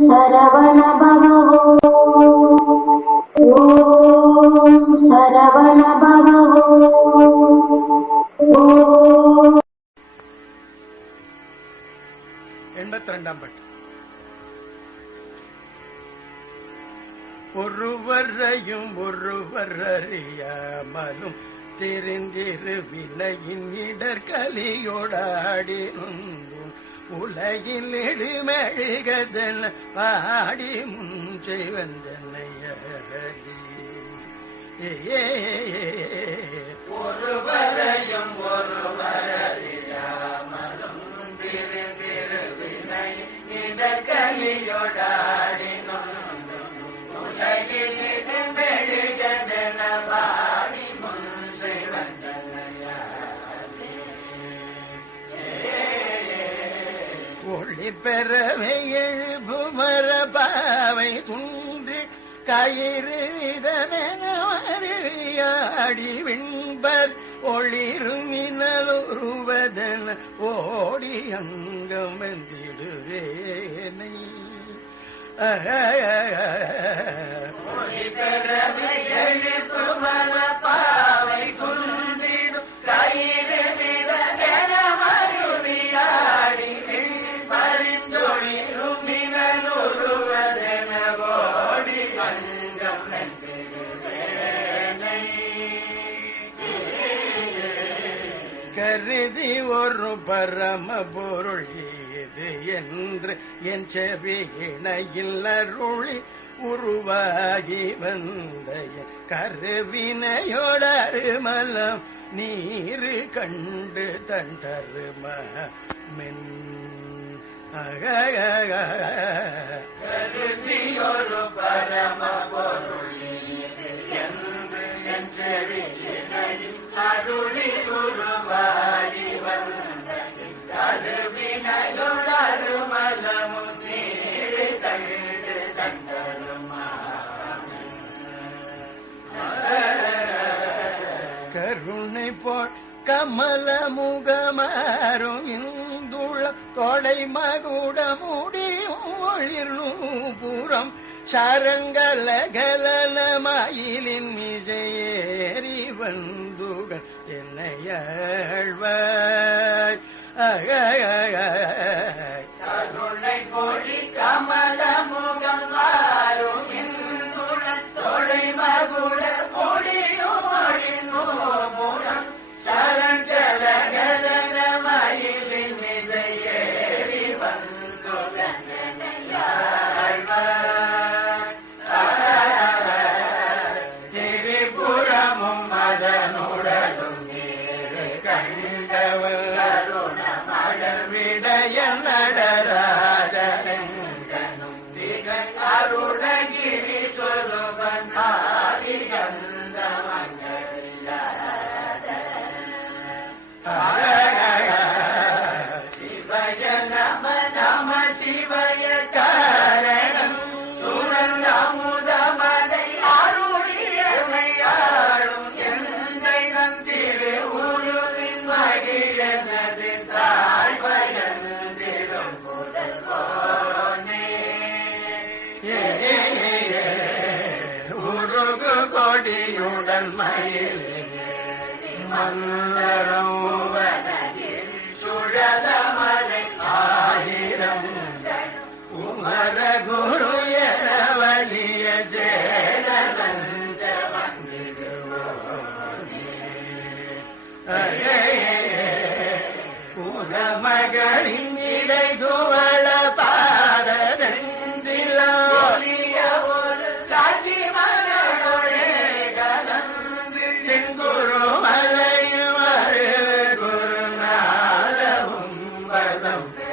சரவண பவோ ஓம் சரவண பவோ எண்பத்தி ரெண்டாம் பாட்டு. ஒருவரையும் ஒருவர் அறியாமலும் தெரிந்திரு வினையின் இடர்கலியோடாடி நுண்ணும் உலகில் இடுமெழுகதன் பாடி முன்சை வந்தனையடி ஒருவரையும் ஒருவர் அறியாமலும் தெரிந்திரு வந்தனையடி பெறவை எழுபுமர பாவை துன்றி கயிறு விதமென அருவியாடி விண்பர் ஒளிருமினலுருவதன ஓடி அங்கம் வந்திடுவேனை. ஒளி பெறவை எழுபுமர கருதி ஒரு பரம பொருள் இது என்று என் செவி இணையில் அருளி உருவாகி வந்த என் கருவினையோடருமலம் நீரு கண்டு தண்டரும மென். கருதியொரு பரம பொருள் என்று என் செவி கருணை போல் கமல முகமாறும் இந்துள கொடை மகுட முடியும் நூபுறம் சரங்கல கலனமயிலின் மிசையேறி வந்துகள் என்னையாழ்வாய் அக கண்டவள் அருணமழல் நடராஜனும் அருணகிரி சொருபன் சிவய நம நம சிவய காரணம் கொடியுடன் மயிலே மன்னரும் சுழலம் down.